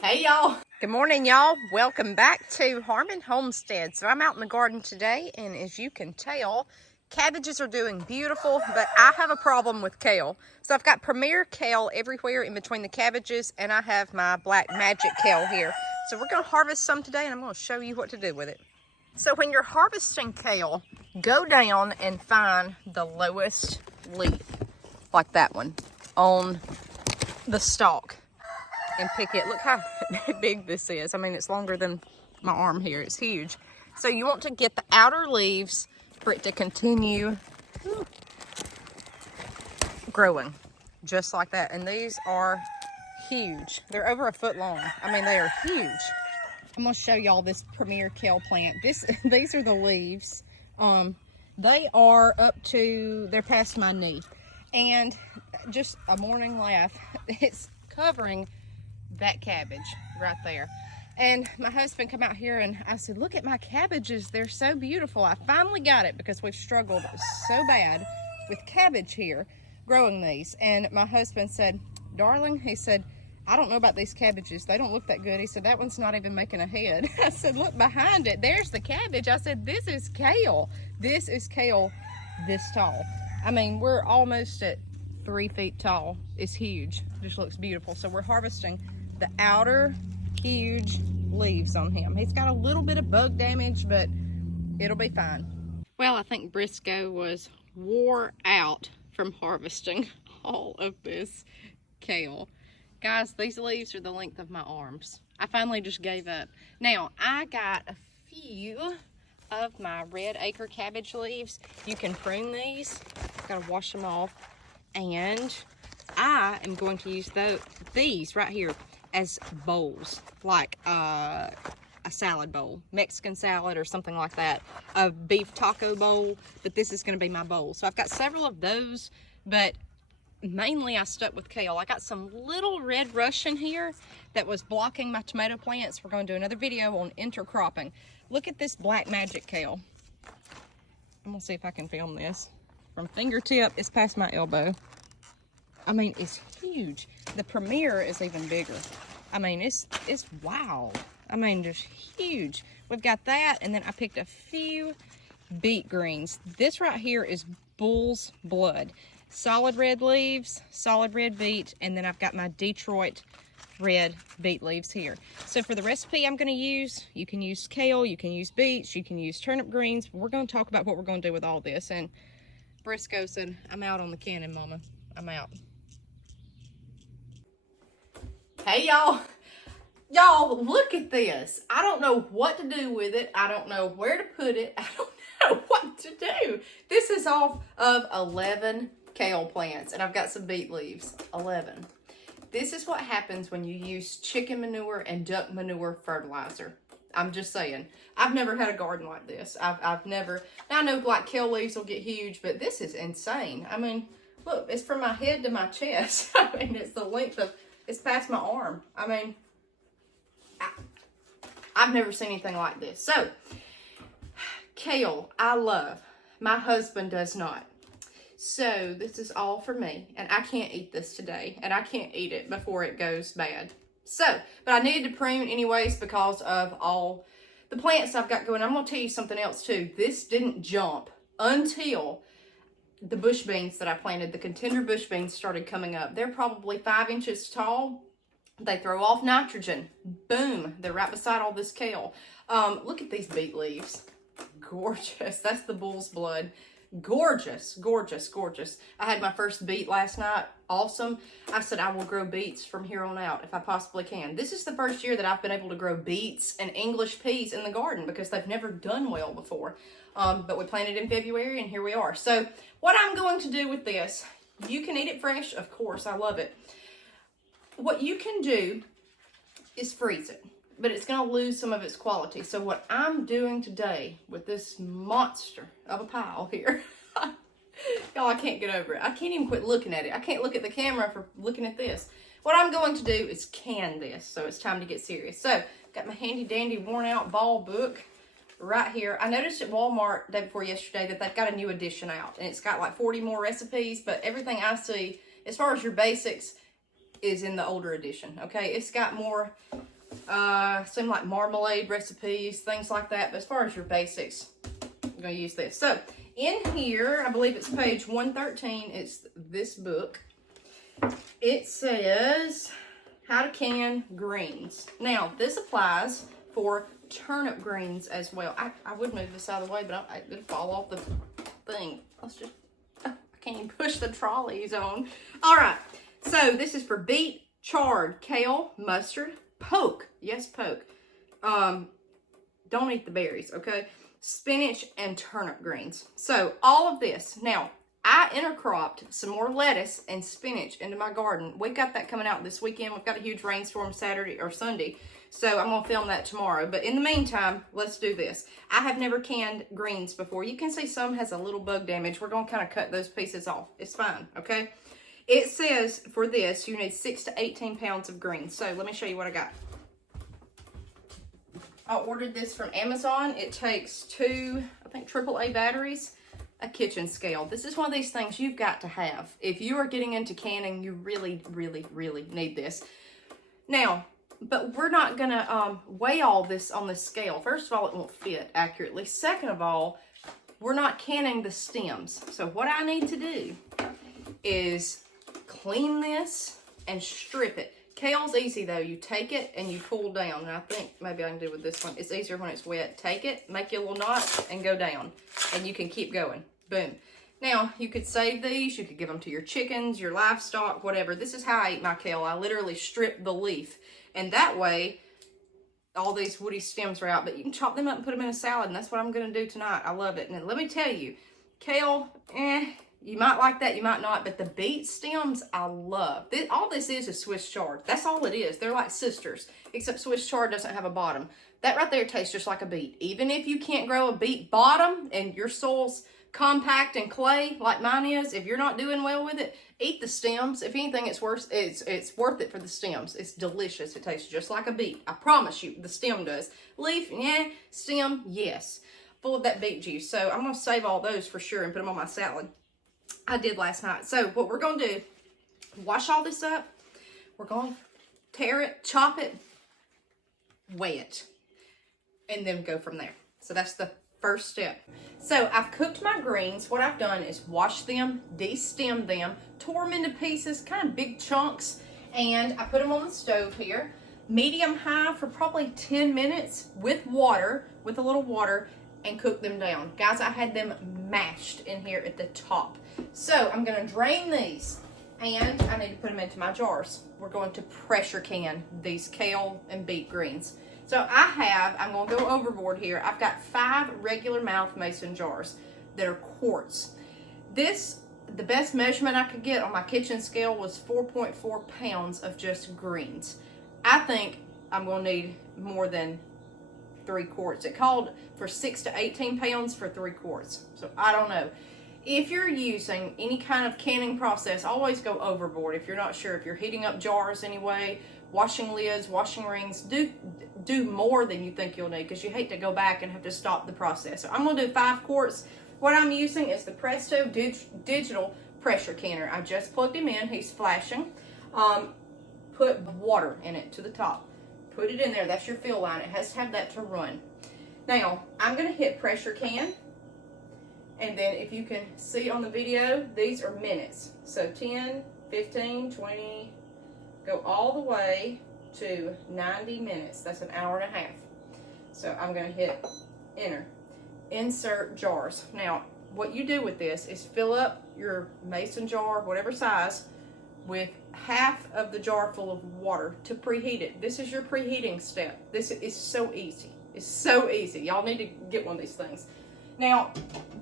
Hey y'all. Good morning, y'all. Welcome back to Harmon Homestead. So I'm out in the garden today, and as you can tell, cabbages are doing beautiful, but I have a problem with kale. So I've got Premier Kale everywhere in between the cabbages, and I have my Black Magic Kale here. So we're going to harvest some today, and I'm going to show you what to do with it. So when you're harvesting kale, go down and find the lowest leaf, like that one, on the stalk. And pick it. Look how big this is. I mean, it's longer than my arm here. It's huge. So you want to get the outer leaves for it to continue growing, just like that. And these are huge. They're over a foot long. I mean, they are huge. I'm gonna show y'all this Premier Kale plant. These are the leaves. They are they're past my knee. And just a morning laugh, it's covering that cabbage right there. And my husband come out here and I said, look at my cabbages, they're so beautiful. I finally got it because we've struggled so bad with cabbage here, growing these. And my husband said, darling, he said, I don't know about these cabbages, they don't look that good. He said, that one's not even making a head. I said, look behind it, there's the cabbage. I said, this is kale this tall. I mean, we're almost at 3 feet tall. It's huge, just looks beautiful. So we're harvesting the outer huge leaves on him. He's got a little bit of bug damage, but it'll be fine. Well, I think Briscoe was wore out from harvesting all of this kale. Guys, these leaves are the length of my arms. I finally just gave up. Now, I got a few of my red acre cabbage leaves. You can prune these. Gotta wash them off. And I am going to use these right here as bowls, like a salad bowl, Mexican salad or something like that, a beef taco bowl, but this is going to be my bowl. So I've got several of those, but mainly I stuck with kale. I got some little red Russian here that was blocking my tomato plants. We're going to do another video on intercropping. Look at this Black Magic Kale. I'm going to see if I can film this. From fingertip, it's past my elbow. I mean, it's huge. The Premier is even bigger. I mean, it's wow. I mean, just huge. We've got that, and then I picked a few beet greens. This right here is bull's blood. Solid red leaves, solid red beet, and then I've got my Detroit red beet leaves here. So for the recipe I'm going to use, you can use kale, you can use beets, you can use turnip greens. But we're going to talk about what we're going to do with all this. And Briscoe said, I'm out on the cannon, Mama. I'm out. Hey y'all. Y'all, look at this. I don't know what to do with it. I don't know where to put it. I don't know what to do. This is off of 11 kale plants, and I've got some beet leaves. 11. This is what happens when you use chicken manure and duck manure fertilizer. I'm just saying. I've never had a garden like this. I've never. Now I know like kale leaves will get huge, but this is insane. I mean, look, it's from my head to my chest. I mean, it's the length of, it's past my arm. I mean, I've never seen anything like this. So, kale, I love. My husband does not. So, this is all for me. And I can't eat this today. And I can't eat it before it goes bad. So, but I needed to prune anyways because of all the plants I've got going. I'm going to tell you something else too. This didn't jump until the bush beans that I planted, the contender bush beans, started coming up. They're probably 5 inches tall. They throw off nitrogen. Boom. They're right beside all this kale. Look at these beet leaves. Gorgeous. That's the bull's blood. Gorgeous, gorgeous, gorgeous. I had my first beet last night. Awesome. I said I will grow beets from here on out if I possibly can. This is the first year that I've been able to grow beets and English peas in the garden because they've never done well before. But we planted in February and here we are. So what I'm going to do with this, you can eat it fresh. Of course, I love it. What you can do is freeze it, but it's going to lose some of its quality. So what I'm doing today with this monster of a pile here, y'all, I can't get over it. I can't even quit looking at it. I can't look at the camera for looking at this. What I'm going to do is can this, so it's time to get serious. So, got my handy dandy worn out ball book right here. I noticed at Walmart day before yesterday that they've got a new edition out, and it's got like 40 more recipes, but everything I see, as far as your basics, is in the older edition, okay? It's got more, seem like marmalade recipes, things like that. But as far as your basics, I'm going to use this. So, in here, I believe it's page 113. It's this book. It says how to can greens. Now, this applies for turnip greens as well. I would move this out of the way, but it'd fall off the thing. Let's just, I can't even push the trolleys on. All right. So this is for beet, chard, kale, mustard, poke. Yes, poke. Don't eat the berries, okay? Spinach and turnip greens. So all of this. Now, I intercropped some more lettuce and spinach into my garden. We got that coming out this weekend. We've got a huge rainstorm Saturday or Sunday. So I'm going to film that tomorrow. But in the meantime, let's do this. I have never canned greens before. You can see some has a little bug damage. We're going to kind of cut those pieces off. It's fine, okay? It says for this, you need 6 to 18 pounds of greens. So let me show you what I got. I ordered this from Amazon. It takes 2, I think, AAA batteries, a kitchen scale. This is one of these things you've got to have. If you are getting into canning, you really, really, really need this. Now, but we're not going to weigh all this on this scale. First of all, it won't fit accurately. Second of all, we're not canning the stems. So what I need to do is clean this and strip it. Kale's easy though. You take it and you pull down. And I think maybe I can do it with this one. It's easier when it's wet. Take it, make your little knot, and go down. And you can keep going. Boom. Now, you could save these. You could give them to your chickens, your livestock, whatever. This is how I eat my kale. I literally strip the leaf. And that way, all these woody stems are out. But you can chop them up and put them in a salad. And that's what I'm going to do tonight. I love it. And let me tell you, kale, you might like that, you might not. But the beet stems, I love. All this is Swiss chard. That's all it is. They're like sisters. Except Swiss chard doesn't have a bottom. That right there tastes just like a beet. Even if you can't grow a beet bottom and your soil's compact and clay like mine is, if you're not doing well with it, eat the stems. If anything, it's worth it for the stems. It's delicious. It tastes just like a beet. I promise you, the stem does. Leaf, yeah. Stem, yes. Full of that beet juice. So I'm going to save all those for sure and put them on my salad. I did last night. So what we're going to do, wash all this up. We're going to tear it, chop it, weigh it, and then go from there. So that's the first step. So I've cooked my greens. What I've done is wash them, de-stem them, tore them into pieces, kind of big chunks, and I put them on the stove here, medium high for probably 10 minutes with water, with a little water, and cook them down. Guys, I had them mashed in here at the top. So I'm going to drain these, and I need to put them into my jars. We're going to pressure can these kale and beet greens. So I'm going to go overboard here. I've got 5 regular mouth mason jars that are quarts. The best measurement I could get on my kitchen scale was 4.4 pounds of just greens. I think I'm going to need more than 3 quarts. It called for 6 to 18 pounds for 3 quarts. So I don't know. If you're using any kind of canning process, always go overboard. If you're not sure, if you're heating up jars anyway, washing lids, washing rings, do more than you think you'll need, because you hate to go back and have to stop the process. So I'm going to do 5 quarts. What I'm using is the Presto digital pressure canner. I just plugged him in. He's flashing. Put water in it to the top. Put it in there. That's your fill line. It has to have that to run. Now, I'm going to hit pressure can. And then if you can see on the video, these are minutes. So 10, 15, 20, go all the way to 90 minutes. That's an hour and a half. So I'm going to hit enter. Insert jars. Now, what you do with this is fill up your mason jar, whatever size, with half of the jar full of water to preheat it. This is your preheating step. This is so easy. It's so easy. Y'all need to get one of these things. Now,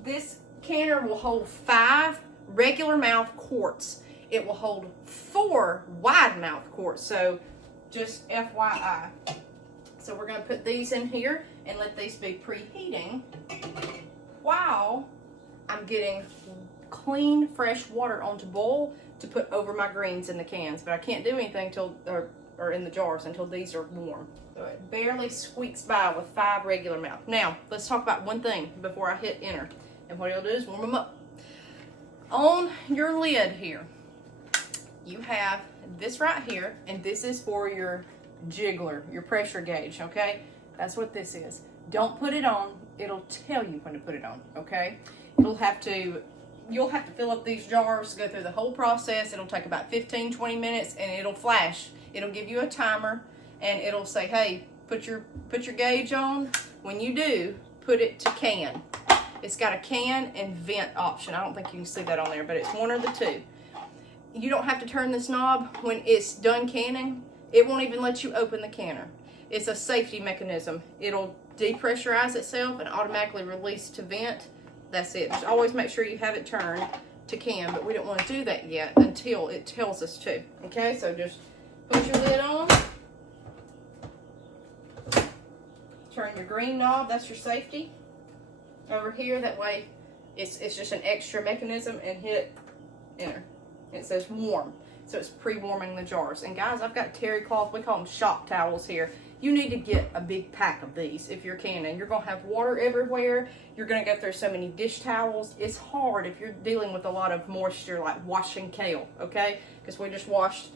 this canner will hold 5 regular mouth quarts. It will hold 4 wide mouth quarts. So, just FYI. So, we're going to put these in here and let these be preheating while I'm getting clean, fresh water on to boil to put over my greens in the cans. But I can't do anything or in the jars until these are warm. So it barely squeaks by with 5 regular mouth. Now, let's talk about one thing before I hit enter. And what you'll do is warm them up. On your lid here, you have this right here, and this is for your jiggler, your pressure gauge, okay? That's what this is. Don't put it on. It'll tell you when to put it on, okay? You'll have to fill up these jars, go through the whole process. It'll take about 15-20 minutes, and it'll flash. It'll give you a timer, and it'll say, hey, put your gauge on. When you do, put it to can. It's got a can and vent option. I don't think you can see that on there, but it's one of the two. You don't have to turn this knob when it's done canning. It won't even let you open the canner. It's a safety mechanism. It'll depressurize itself and automatically release to vent. That's it. Just always make sure you have it turned to can, but we don't want to do that yet until it tells us to. Okay, so just put your lid on. Turn your green knob, that's your safety. Over here, that way it's just an extra mechanism, and hit enter. It says warm, so it's pre-warming the jars. And guys, I've got terry cloth, we call them shop towels here. You need to get a big pack of these if you're canning. You're gonna have water everywhere. You're gonna go through so many dish towels. It's hard if you're dealing with a lot of moisture, like washing kale, okay? Because we just washed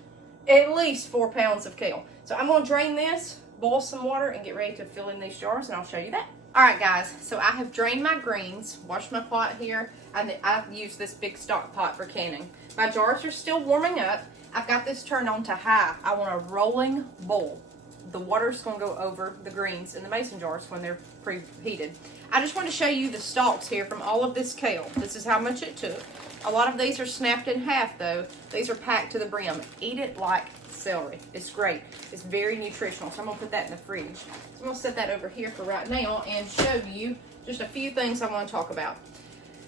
at least 4 pounds of kale. So I'm gonna drain this, boil some water, and get ready to fill in these jars, and I'll show you that. All right, guys, so I have drained my greens, washed my pot here, and I've used this big stock pot for canning. My jars are still warming up. I've got this turned on to high. I want a rolling boil. The water's gonna go over the greens in the mason jars when they're preheated. I just want to show you the stalks here from all of this kale. This is how much it took. A lot of these are snapped in half though. These are packed to the brim. Eat it like celery. It's great. It's very nutritional. So I'm gonna put that in the fridge. So I'm gonna set that over here for right now and show you just a few things I want to talk about.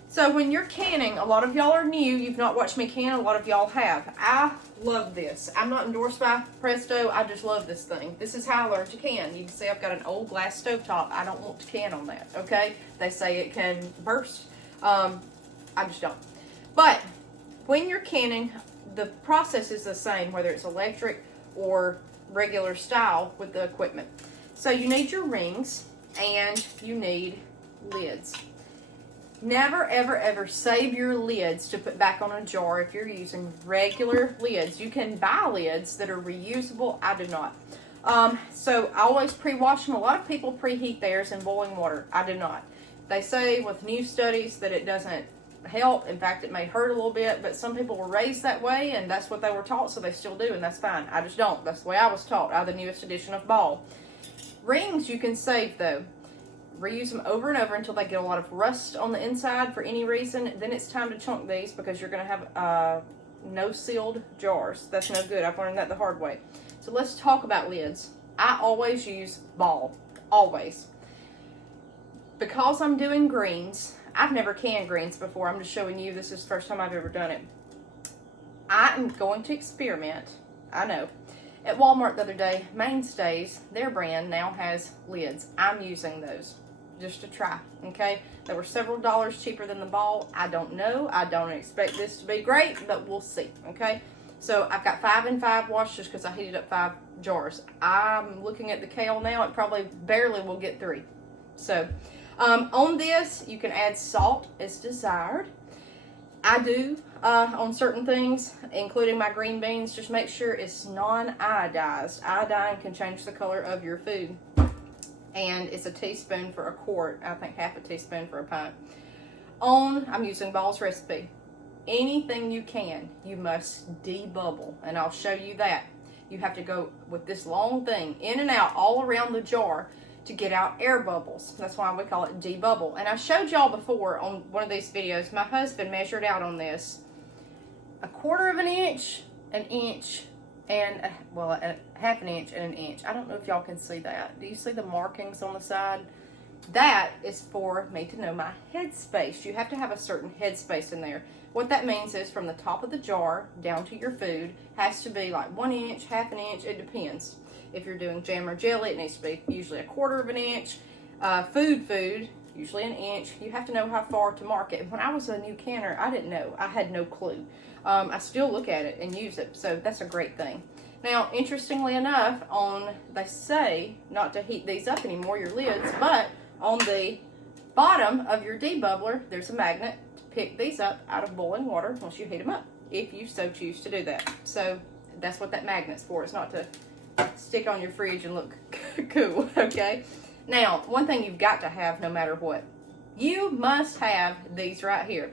So when you're canning, a lot of y'all are new. You've not watched me can. A lot of y'all have. I love this. I'm not endorsed by Presto. I just love this thing. This is how I learned to can. You can see I've got an old glass stovetop. I don't want to can on that, okay? They say it can burst. I just don't. But when you're canning, the process is the same, whether it's electric or regular style with the equipment. So you need your rings and you need lids. Never, ever, ever save your lids to put back on a jar if you're using regular lids. You can buy lids that are reusable. I do not. So I always pre-wash them. A lot of people preheat theirs in boiling water. I do not. They say with new studies that it doesn't help. In fact, it may hurt a little bit, but some people were raised that way, and that's what they were taught, so they still do, and that's fine. I just don't. That's the way I was taught out of the newest edition of Ball. Rings you can save, though. Reuse them over and over until they get a lot of rust on the inside for any reason. Then it's time to chunk these because you're going to have no sealed jars. That's no good. I've learned that the hard way. So let's talk about lids. I always use Ball. Always. Because I'm doing greens, I've never canned greens before. I'm just showing you. This is the first time I've ever done it. I am going to experiment. I know. At Walmart the other day, Mainstays, their brand now has lids. I'm using those just to try, okay? They were several dollars cheaper than the Ball. I don't know. I don't expect this to be great, but we'll see, okay? So I've got 5 and 5 washed just because I heated up 5 jars. I'm looking at the kale now. It probably barely will get 3. So on this, you can add salt as desired. I do on certain things, including my green beans. Just make sure it's non-iodized. Iodine can change the color of your food. And it's a teaspoon for a quart. I think half a teaspoon for a pint. I'm using Ball's recipe. Anything you can, you must debubble. And I'll show you that. You have to go with this long thing in and out all around the jar to get out air bubbles. That's why we call it debubble. And I showed y'all before on one of these videos, my husband measured out on this 1/4 of an inch, an inch, and a half an inch and an inch. I don't know if y'all can see that. Do you see the markings on the side? That is for me to know my head space. You have to have a certain head space in there. What that means is from the top of the jar down to your food has to be like 1 inch, half an inch, it depends. If you're doing jam or jelly, it needs to be usually 1/4 of an inch. Food, usually an inch. You have to know how far to mark it. When I was a new canner, I didn't know. I had no clue. I still look at it and use it, so that's a great thing. Now, interestingly enough, they say not to heat these up anymore, your lids, but on the bottom of your debubbler, there's a magnet to pick these up out of boiling water once you heat them up. if you so choose to do that. So that's what that magnet's for. It's not to stick on your fridge and look cool, okay? Now, one thing you've got to have no matter what, you must have these right here.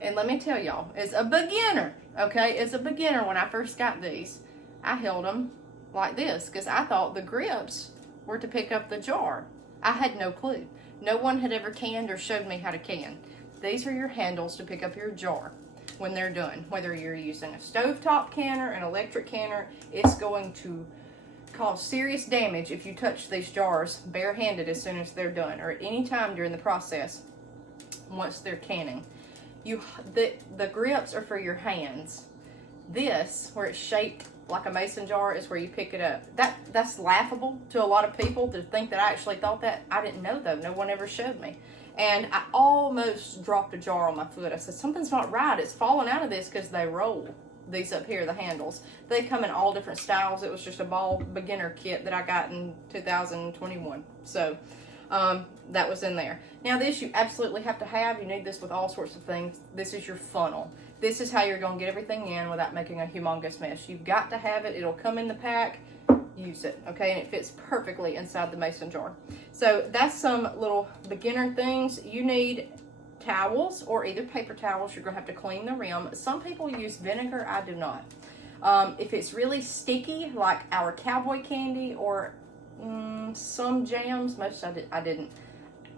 And let me tell y'all, as a beginner, okay, as a beginner, when I first got these, I held them like this because I thought the grips were to pick up the jar. I had no clue. No one had ever canned or showed me how to can. These are your handles to pick up your jar when they're done. Whether you're using a stovetop canner, an electric canner, it's going to cause serious damage if you touch these jars barehanded as soon as they're done, or at any time during the process once they're canning. The grips are for your hands. This, where it's shaped like a mason jar, is where you pick it up. That's laughable to a lot of people to think that I actually thought that. I didn't know though. No one ever showed me. And I almost dropped a jar on my foot. I said, something's not right. It's falling out of this because they roll. These up here, the handles. They come in all different styles. It was just a ball beginner kit that I got in 2021. So that was in there. Now this you absolutely have to have. You need this with all sorts of things. This is your funnel. This is how you're going to get everything in without making a humongous mess. You've got to have it. It'll come in the pack. Use it, okay? And it fits perfectly inside the mason jar. So that's some little beginner things. You need towels or either paper towels. You're going to have to clean the rim. Some people use vinegar. I do not. If it's really sticky, like our cowboy candy or some jams, most I didn't.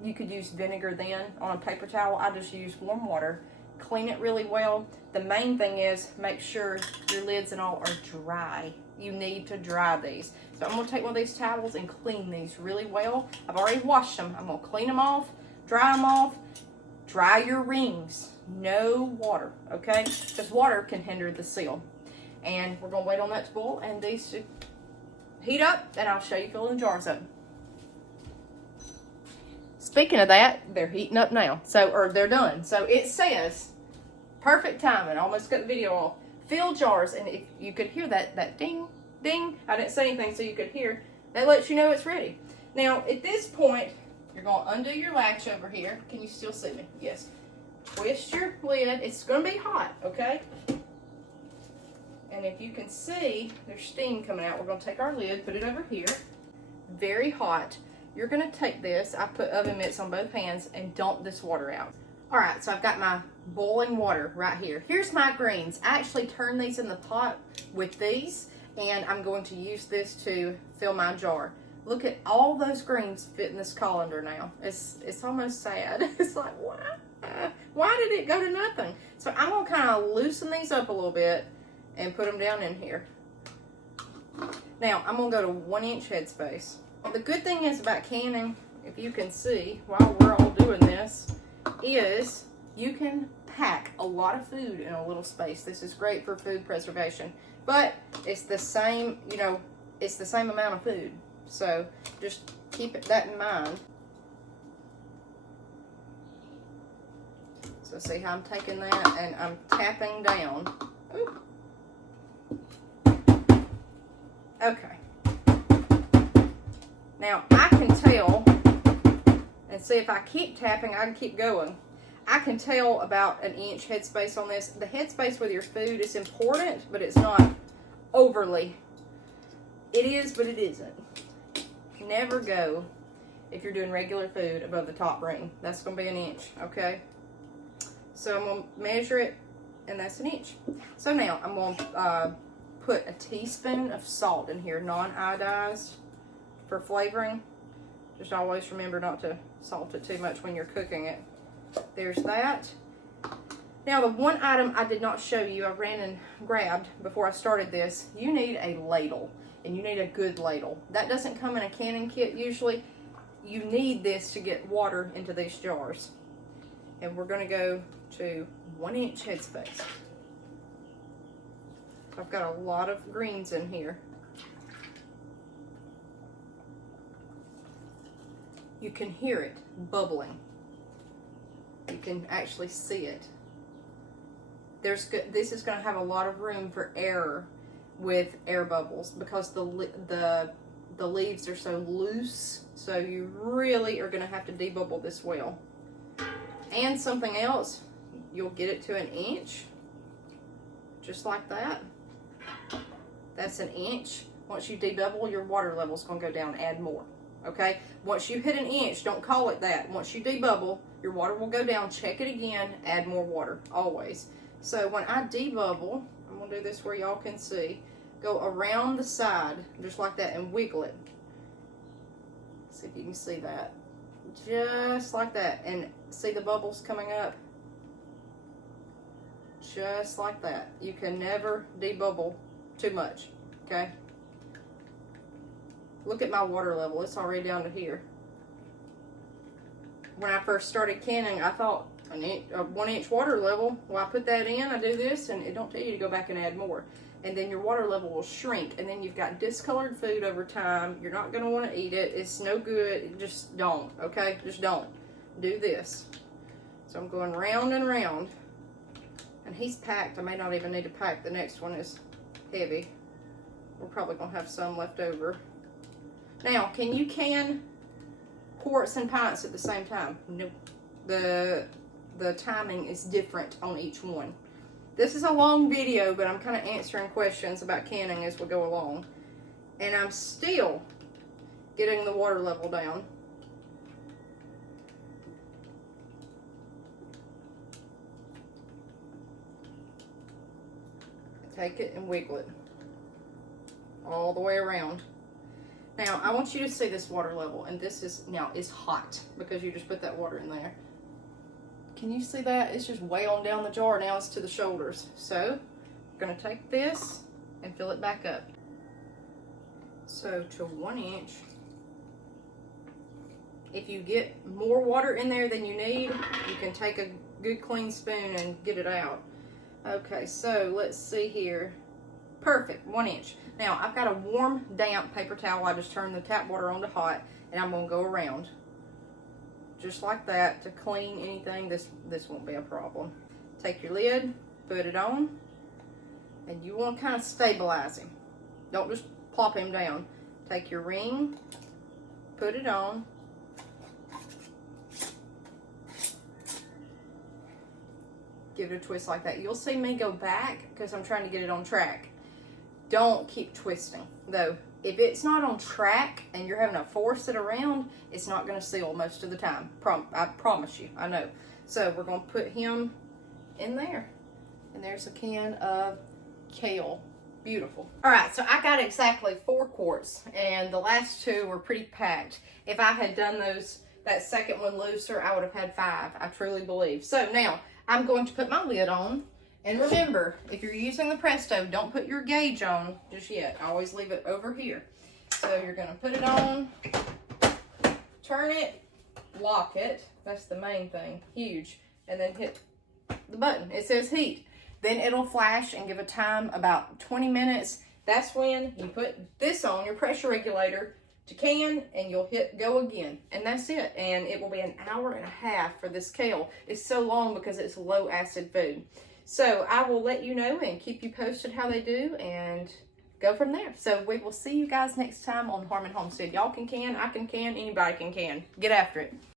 You could use vinegar then on a paper towel. I just use warm water. Clean it really well. The main thing is make sure your lids and all are dry. You need to dry these. So I'm going to take one of these towels and clean these really well. I've already washed them. I'm going to clean them off, dry them off. Dry your rings. No water, okay? Because water can hinder the seal. And we're going to wait on that to boil, and these should heat up, and I'll show you filling the jars up. Speaking of that, they're heating up now. Or they're done. So it says, perfect timing. I almost got the video off. Fill jars, and if you could hear that ding, ding. I didn't say anything so you could hear. That lets you know it's ready. Now, at this point, you're going to undo your latch over here. Can you still see me? Yes. Twist your lid. It's going to be hot, okay? And if you can see, there's steam coming out. We're going to take our lid, put it over here. Very hot. You're going to take this. I put oven mitts on both hands and dump this water out. All right, so I've got my boiling water right here. Here's my greens. I actually turned these in the pot with these, and I'm going to use this to fill my jar. Look at all those greens fit in this colander now. It's almost sad. It's like, why did it go to nothing? So I'm going to kind of loosen these up a little bit and put them down in here. Now, I'm going to go to 1-inch headspace. The good thing is about canning, if you can see, while we're all doing this, is you can pack a lot of food in a little space. This is great for food preservation. But it's the same, it's the same amount of food. So just keep that in mind. So see how I'm taking that and I'm tapping down. Ooh. Okay. Now I can tell, and see if I keep tapping, I can keep going. I can tell about 1-inch headspace on this. The headspace with your food is important, but it's not overly. It is, but it isn't. Never go, if you're doing regular food, above the top ring. That's going to be 1 inch, okay? So I'm going to measure it, and that's 1 inch. So now I'm going to put a teaspoon of salt in here, non-iodized, for flavoring. Just always remember not to salt it too much when you're cooking it. There's that. Now the one item I did not show you, I ran and grabbed before I started this. You need a ladle, and you need a good ladle. That doesn't come in a canning kit usually. You need this to get water into these jars. And we're going to go to 1-inch headspace. I've got a lot of greens in here. You can hear it bubbling. You can actually see it. This is going to have a lot of room for error with air bubbles because the leaves are so loose. So you really are going to have to debubble this well. And something else, you'll get it to 1 inch. just like that. That's an inch. Once you debubble, your water level is going to go down. Add more. Okay? Once you hit an inch, don't call it that. Once you debubble, your water will go down. Check it again. Add more water. Always. So when I debubble, I'm going to do this where y'all can see. Go around the side, just like that, and wiggle it. See if you can see that. Just like that. And see the bubbles coming up? Just like that. You can never debubble too much. Okay? Look at my water level. It's already down to here. When I first started canning, I thought a 1 inch water level. Well, I put that in, I do this, and it don't tell you to go back and add more. And then your water level will shrink, and then you've got discolored food over time. You're not going to want to eat it. It's no good. Just don't, okay? Just don't. Do this. So I'm going round and round. And he's packed. I may not even need to pack. The next one is heavy. We're probably going to have some left over. Now, can you can quarts and pints at the same time? Nope. The timing is different on each one. This is a long video, but I'm kind of answering questions about canning as we go along. And I'm still getting the water level down. Take it and wiggle it all the way around. Now, I want you to see this water level, and this is now is hot because you just put that water in there. Can you see that? It's just way on down the jar. Now it's to the shoulders. So, I'm going to take this and fill it back up. So, to 1 inch. If you get more water in there than you need, you can take a good clean spoon and get it out. Okay, so let's see here. Perfect, 1 inch. Now, I've got a warm, damp paper towel. I just turned the tap water on to hot, and I'm going to go around. Just like that to clean anything. This won't be a problem. Take your lid, put it on, and you want to kind of stabilize him. Don't just plop him down. Take your ring, put it on. Give it a twist like that. You'll see me go back because I'm trying to get it on track. Don't keep twisting, though. If it's not on track and you're having to force it around, it's not going to seal most of the time. I promise you. I know. So we're going to put him in there. And there's a can of kale. Beautiful. All right, so I got exactly 4 quarts, and the last 2 were pretty packed. If I had done that second one looser, I would have had 5. I truly believe. So now I'm going to put my lid on. And remember, if you're using the Presto, don't put your gauge on just yet. I always leave it over here. So you're going to put it on, turn it, lock it. That's the main thing. Huge. And then hit the button. It says heat. Then it'll flash and give a time about 20 minutes. That's when you put this on, your pressure regulator, to can, and you'll hit go again. And that's it. And it will be an hour and a half for this kale. It's so long because it's low acid food. So I will let you know and keep you posted how they do and go from there. So we will see you guys next time on Homestead. Y'all can, I can, anybody can. Get after it.